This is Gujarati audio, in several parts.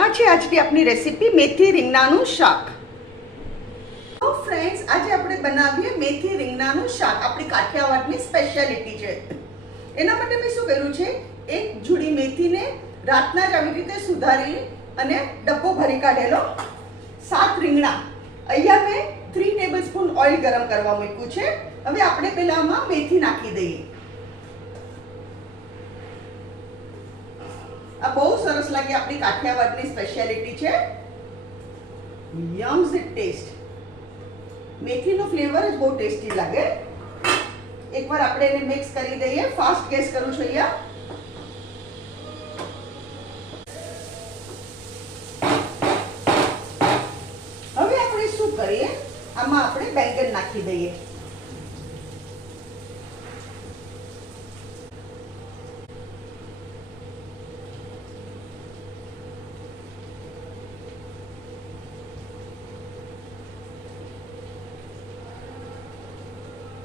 આ છે આજની આપણી રેસીપી મેથી રીંગણાનું શાક. તો ફ્રેન્ડ્સ, આજે આપણે બનાવીએ મેથી રીંગણાનું શાક. આપણી કાઠિયાવાડની સ્પેશિયાલિટી છે. એના માટે મેં શું કર્યું છે, એક જુડી મેથીને રાતના જ આવી રીતે સુધારી અને ડબ્બો ભરી કાઢેલો. 7 રીંગણા. અહીંયા મેં 3 ટેબલસ્પૂન ઓઇલ ગરમ કરવા મૂક્યું છે. હવે આપણે પહેલા આમાં મેથી નાખી દઈએ. આ બહુ સરસ લાગે, આપણી કાઠિયાવાડની સ્પેશિયાલિટી છે. યમ્સ ઇટ ટેસ્ટ. મેથીનો ફ્લેવર જ બહુ ટેસ્ટી લાગે. એકવાર આપણે એને મિક્સ કરી દઈએ. ફાસ્ટ ગેસ કરું છું અહીંયા. હવે આપણે શું કરીએ, આમાં આપણે બેંગન નાખી દઈએ.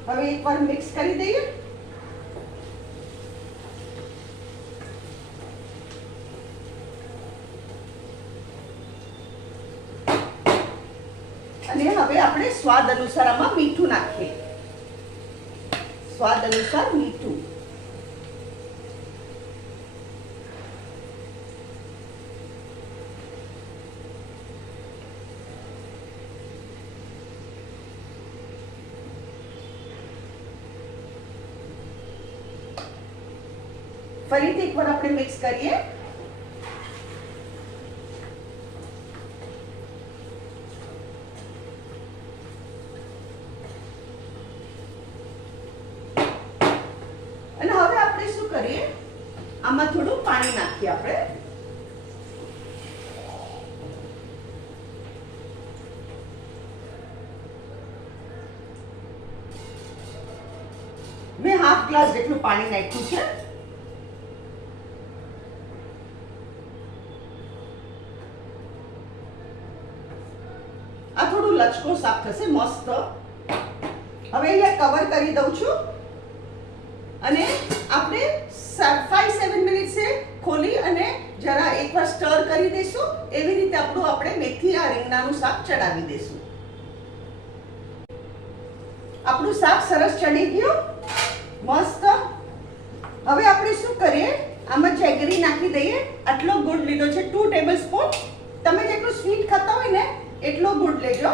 હવે એકવાર મિક્સ કરી દઈએ. અને હવે આપણે સ્વાદ અનુસાર આમાં મીઠું નાખીએ. સ્વાદ અનુસાર મીઠું. ફરીથી એકવાર આપણે મિક્સ કરીએ. અને હવે આપણે શું કરીએ, આમાં થોડું પાણી નાખીએ આપણે. મેં હાફ ગ્લાસ જેટલું પાણી નાખ્યું છે. આ થોડું લચકો શાક થશે મસ્ત. હવે અહીંયા કવર કરી દઉં છું અને આપણે 5-7 મિનિટ ખોલી અને જરા એકવાર સ્ટર કરી દઈશું. એવી રીતે આપણે મેથી આ રીંગણાનું શાક ચડાવી દઈશું. આપણું શાક સરસ ચડી ગયું, મસ્ત. હવે આપણે શું કરીએ, આમાં જેગરી નાખી દઈએ. આટલો ગુડ લીધો છે, 2 ટેબલસ્પૂન. તમે જેટલું સ્વીટ ખાતા હોય ને એટલો ગુડ લેજો.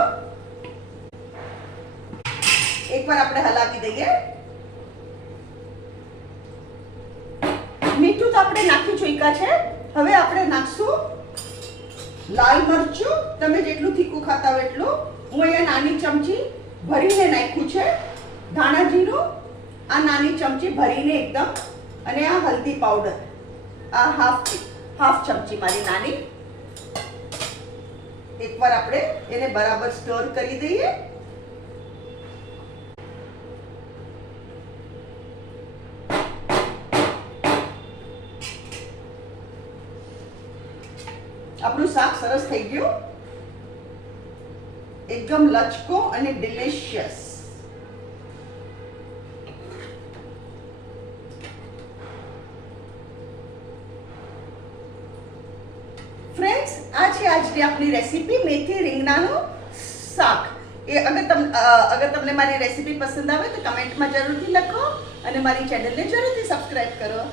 એકવાર આપણે હલાવી દઈએ. મીઠું તો આપણે નાખી ચૂક્યા છે. હવે આપણે નાખશું લાલ મરચું. તમે જેટલું તીખું ખાતા હોય એટલું. હું અહીંયા નાની ચમચી ભરીને નાખ્યું છે. ધાણા જીરું આ નાની ચમચી ભરીને એકદમ. અને આ હલ્દી પાવડર આ હાફ ચમચી મારી નાની. એકવાર આપણે એને બરાબર સ્ટર કરી દઈએ. આપણું શાક સરસ થઈ ગયું, એકદમ લચકો અને ડિલિશિયસ. ફ્રેન્ડ્સ, આ છે આજની આપણી રેસીપી મેથી રીંગણાનું શાક. અગર તમને મારી રેસીપી પસંદ આવે તો કમેન્ટમાં જરૂરથી લખો અને મારી ચેનલને જરૂરથી સબસ્ક્રાઇબ કરો.